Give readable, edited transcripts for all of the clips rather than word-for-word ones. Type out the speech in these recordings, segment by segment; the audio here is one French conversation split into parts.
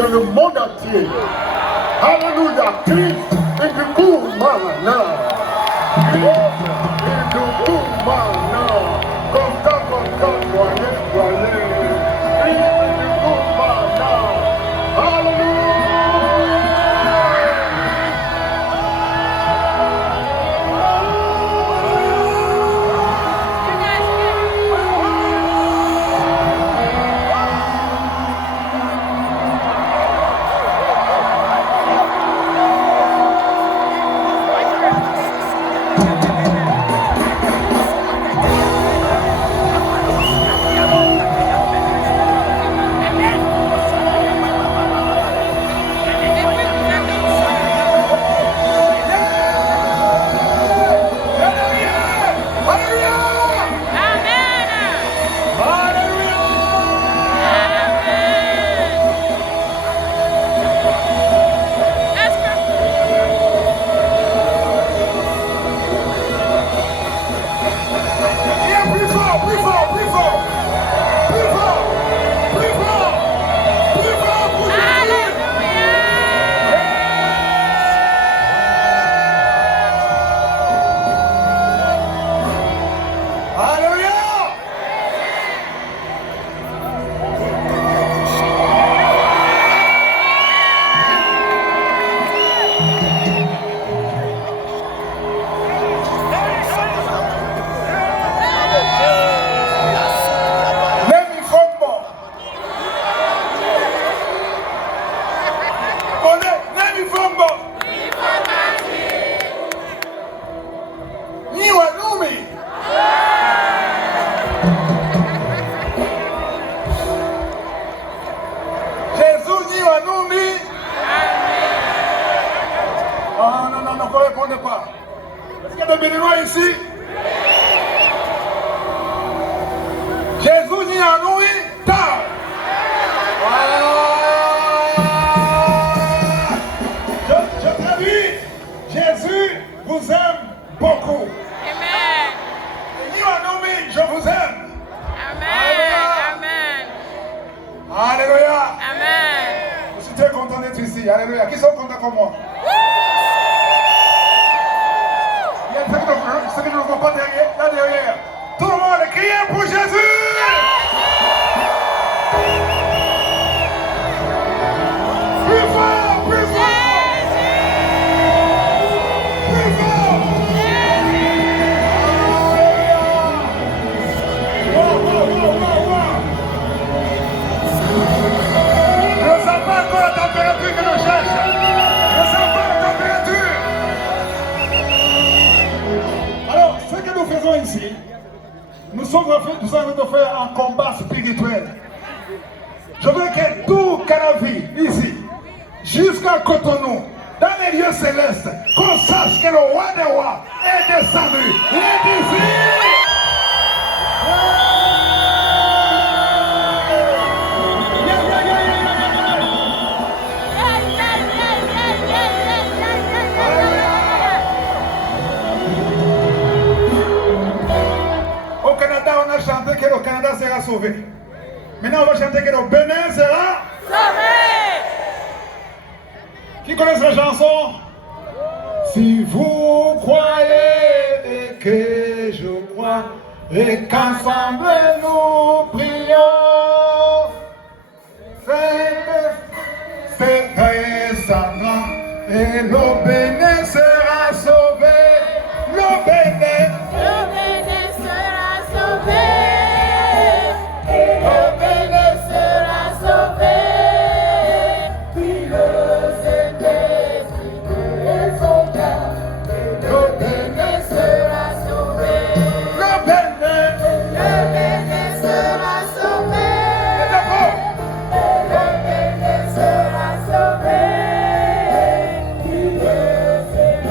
dans le monde entier. Alléluia, Christ est du coup maintenant. Christ est du coup maintenant. Constant, joyeux. Christ est du coup maintenant. Alléluia. Nous sommes en train de faire un combat spirituel. Je veux que tout Canavi, ici, jusqu'à Cotonou, dans les lieux célestes, qu'on sache que le roi des rois est descendu. Il est ici. Au Canada, on a chanté que le Canada sera sauvé. Maintenant, on va chanter que le Bénin sera sauvé. Qui connaît la chanson? Si vous croyez et que je crois, et qu'ensemble nous prions, c'est descendant et le Bénin sera sauvé. Le Bénin sera sauvé. Et le Bénin sera sauvé. Puis le Saint-Esprit est son cœur. Le Bénin sera sauvé. Le Bénin sera sauvé. Le Bénin sera sauvé. Puis le Saint-Esprit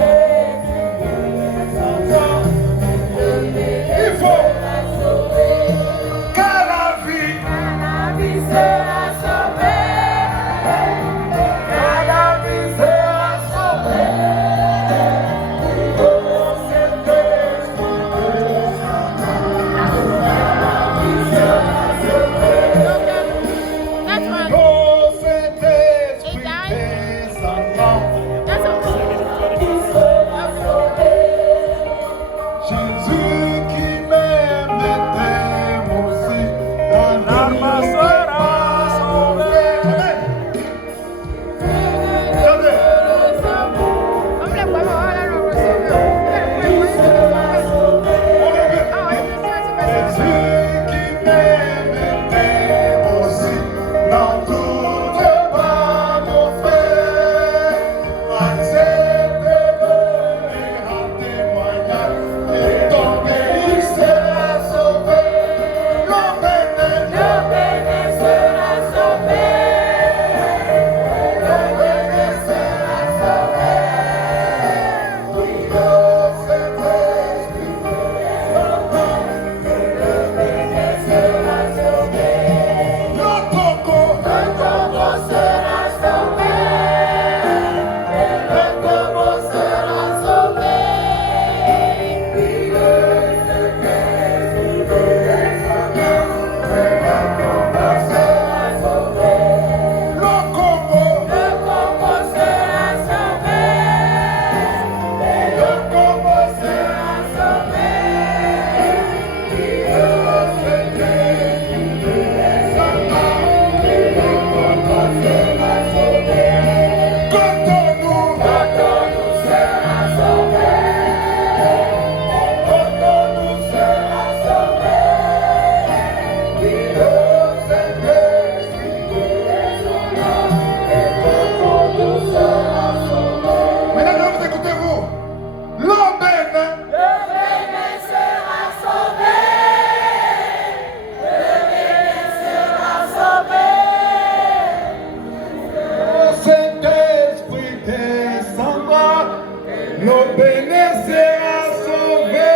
Nos bénis sera sauvé.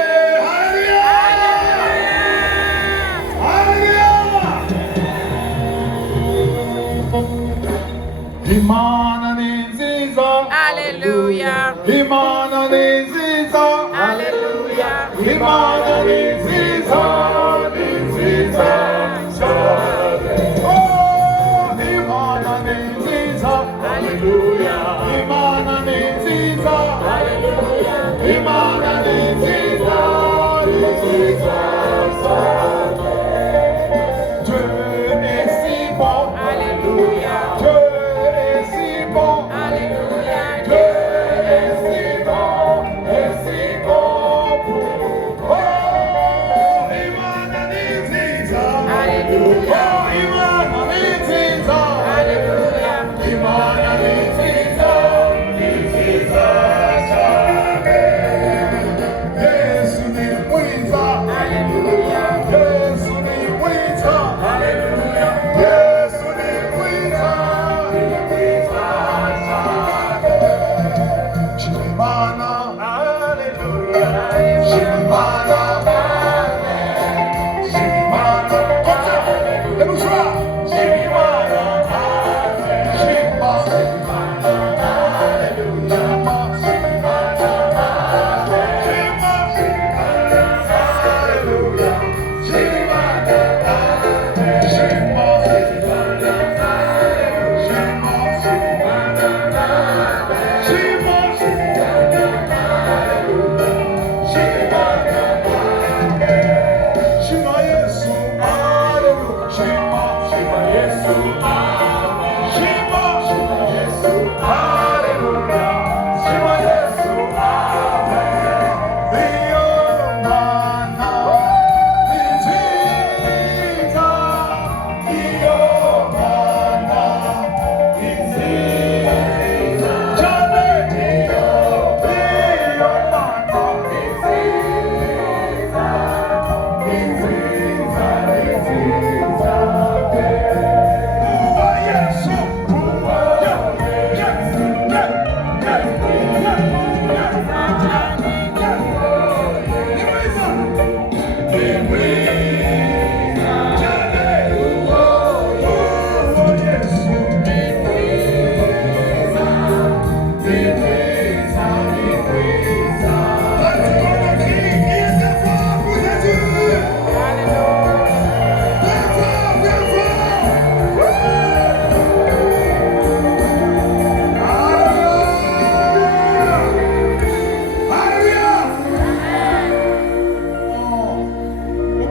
Alléluia. Alléluia. Imana niziza. Alléluia. Imana niziza. Alléluia. Imana niziza. Niziza. Oh, Imana niziza. Alléluia. Imana niziza. Alléluia. Imana niziza. Niziza. Dieu est si bon. Alléluia. Dieu est si bon. Alléluia. Dieu est si bon. Est si bon pour toi. Oh, Imana niziza. Alléluia. Oh, Imana niziza. Alléluia. Imana niziza. Niziza. Yesu ni mwiza. Alléluia. Yesu ni mwiza. Alléluia. Yesu ni mwiza. Shimana. Hallelujah. Shimana. Shimana. Comme ça. Et nous soir. Shimana. Shimana.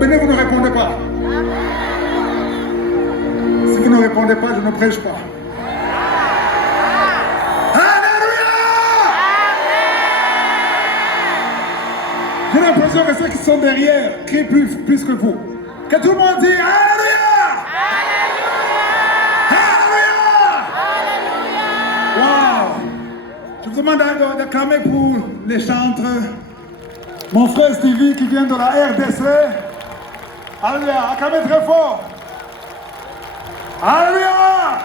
Béné, vous ne répondez pas. Si vous ne répondez pas, je ne prêche pas. Alléluia! J'ai l'impression que ceux qui sont derrière crient plus que vous. Que tout le monde dit Alléluia! Alléluia! Wow! Je vous demande d'acclamer pour les chantres. Mon frère Stevie qui vient de la RDC. Alléluia, acclamez très fort. Alléluia. Amen.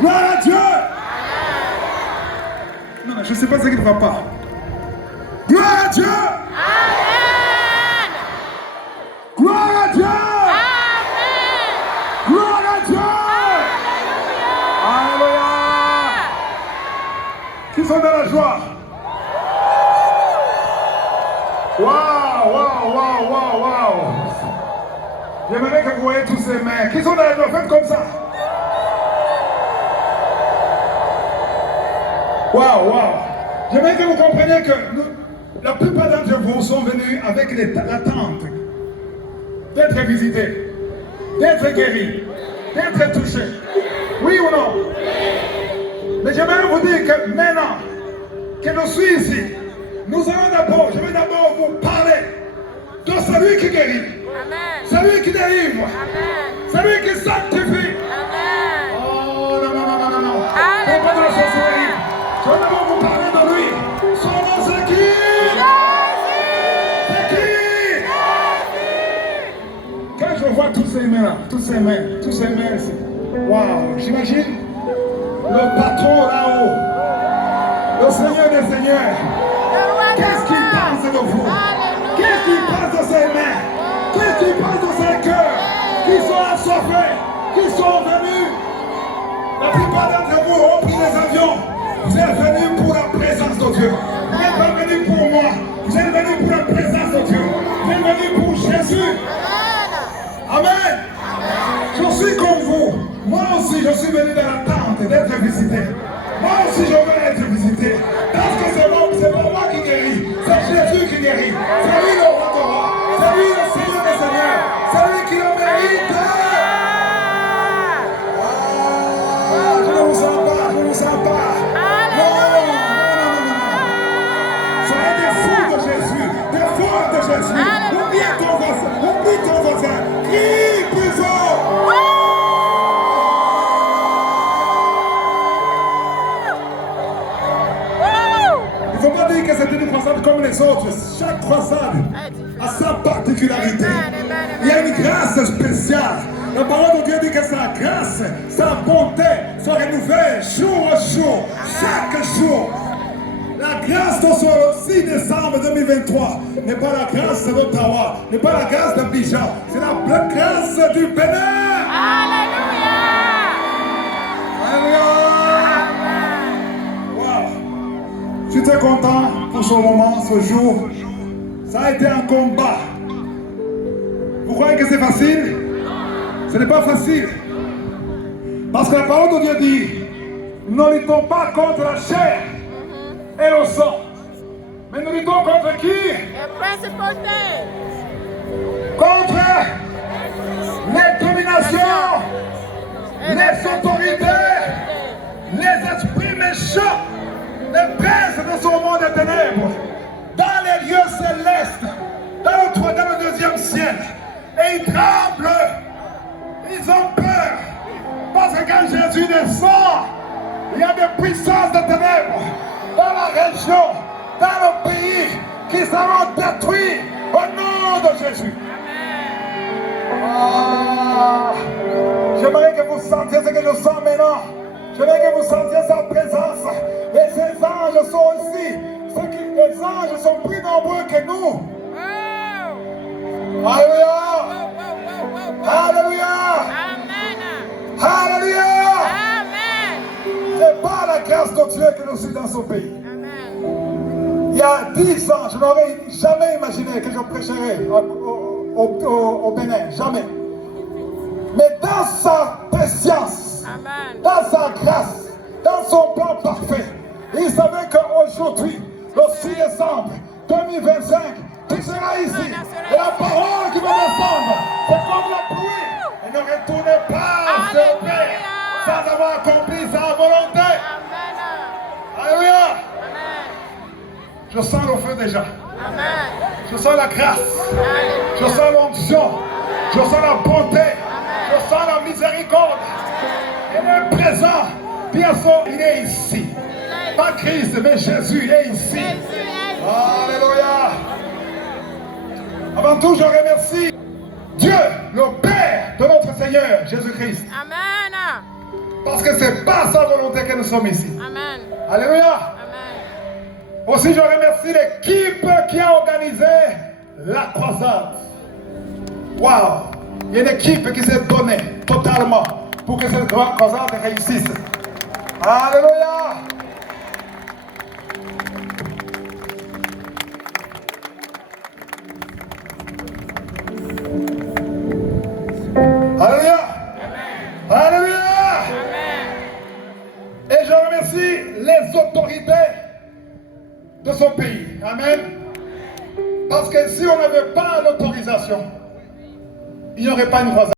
Gloire à Dieu. Amen. Non, je ne sais pas ce qui ne va pas. Gloire à Dieu. Amen. Gloire à Dieu. Amen. Gloire à Dieu. Alléluia. Alléluia. Qui sont dans la joie? Waouh, waouh, waouh, waouh, waouh. J'aimerais que vous voyez tous ces mains. Qui sont dans la joie? Faites comme ça. Waouh, waouh. J'aimerais que vous compreniez que la plupart d'entre vous sont venus avec l'attente d'être visités, d'être guéris, d'être touchés. Oui ou non? Mais j'aimerais vous dire que maintenant que je suis ici, je vais d'abord vous parler de celui qui guérit, Amen. Celui qui délivre, Amen. Celui qui sanctifie. Amen. Oh non, non, non, non, non, non. C'est pas de la sorcellerie. Je vais d'abord vous parler de lui. Son nom c'est qui? C'est qui? Quand je vois tous ces mains là, tous ces mains, waouh, j'imagine le patron là-haut. Le le Seigneur des Seigneurs. Qu'est-ce qu'il pense de vous? Qu'est-ce qu'il pense de ses mains? Qu'est-ce qu'il pense de ses cœurs? Qui sont assoiffés, qui sont venus. La plupart d'entre vous ont pris les avions. Vous êtes venus pour la présence de Dieu. Vous n'êtes pas venus pour moi. Vous êtes venus pour la présence de Dieu. Vous êtes venus pour Jésus. Amen. Je suis comme vous. Moi aussi, je suis venu dans l'attente d'être visité. Moi aussi, je veux être visité. Parce que c'est pas moi qui guérit. C'est Jésus qui guérit. C'est lui le roi de roi. C'est lui le Seigneur des Seigneurs. C'est lui qui le mérite. Je ne vous sens pas. Je ne vous sens pas. Non. Soyez des fous de Jésus. Des fous de Jésus. Oublie ton voisin. Oublie ton voisin. Crie plus fort. Il ne faut pas dire que c'est une croisade comme les autres. Chaque croisade a sa particularité. Il y a une grâce spéciale. La parole de Dieu dit que sa grâce, sa bonté se renouvelle jour au jour, chaque jour. La grâce de ce 6 décembre 2023 n'est pas la grâce d'Ottawa, n'est pas la grâce d'Abidjan, c'est la grâce du Bénin. Alléluia. Alléluia. Wow. Je suis très content pour ce moment, ce jour. Ça a été un combat. Vous croyez que c'est facile? Ce n'est pas facile. Parce que la parole de Dieu dit, nous ne luttons pas contre la chair et le sang. Mais nous luttons contre qui? The principauté. Contre les dominations, les autorités, les esprits méchants, les princes de ce monde des ténèbres, dans les lieux célestes, dans le deuxième ciel. Et ils tremblent, ils ont peur. Parce que quand Jésus descend, il y a des puissances de ténèbres dans la région, dans le pays, qui seront détruits au nom de Jésus. Ah, j'aimerais que vous sentiez ce que je sens maintenant. J'aimerais que vous sentiez sa présence. Et ces anges sont ici. Les anges sont plus nombreux que nous. Alléluia. Alléluia. Amen. Alléluia. Amen. C'est par la grâce de Dieu que nous sommes dans ce pays. Amen. Il y a 10 ans, je n'aurais jamais imaginé que je prêcherais au Bénin. Jamais. Mais dans sa préscience, Amen. dans sa grâce, dans son plan parfait, il savait qu'aujourd'hui, le 6 décembre 2025, tu seras ici. Et la parole qui va descendre, c'est comme la pluie. Et ne retournez pas sur paix sans avoir accompli sa volonté. Amen. Alléluia. Amen. Je sens le feu déjà. Amen. Je sens la grâce. Je Alléluia. sens l'onction. Je sens la bonté. Je sens la miséricorde. Il est présent. Bien sûr, il est ici. Pas Christ, mais Jésus, il est ici. Jésus est Alléluia. Avant tout, je remercie Dieu, le Père de notre Seigneur, Jésus-Christ. Amen. Parce que c'est par sa volonté que nous sommes ici. Amen. Alléluia. Amen. Aussi, je remercie l'équipe qui a organisé la croisade. Waouh! Il y a une équipe qui s'est donnée totalement pour que cette grande croisade réussisse. Alléluia! Alléluia! Alléluia! Et je remercie les autorités de ce pays. Amen. Parce que si on n'avait pas l'autorisation, il n'y aurait pas une croisade.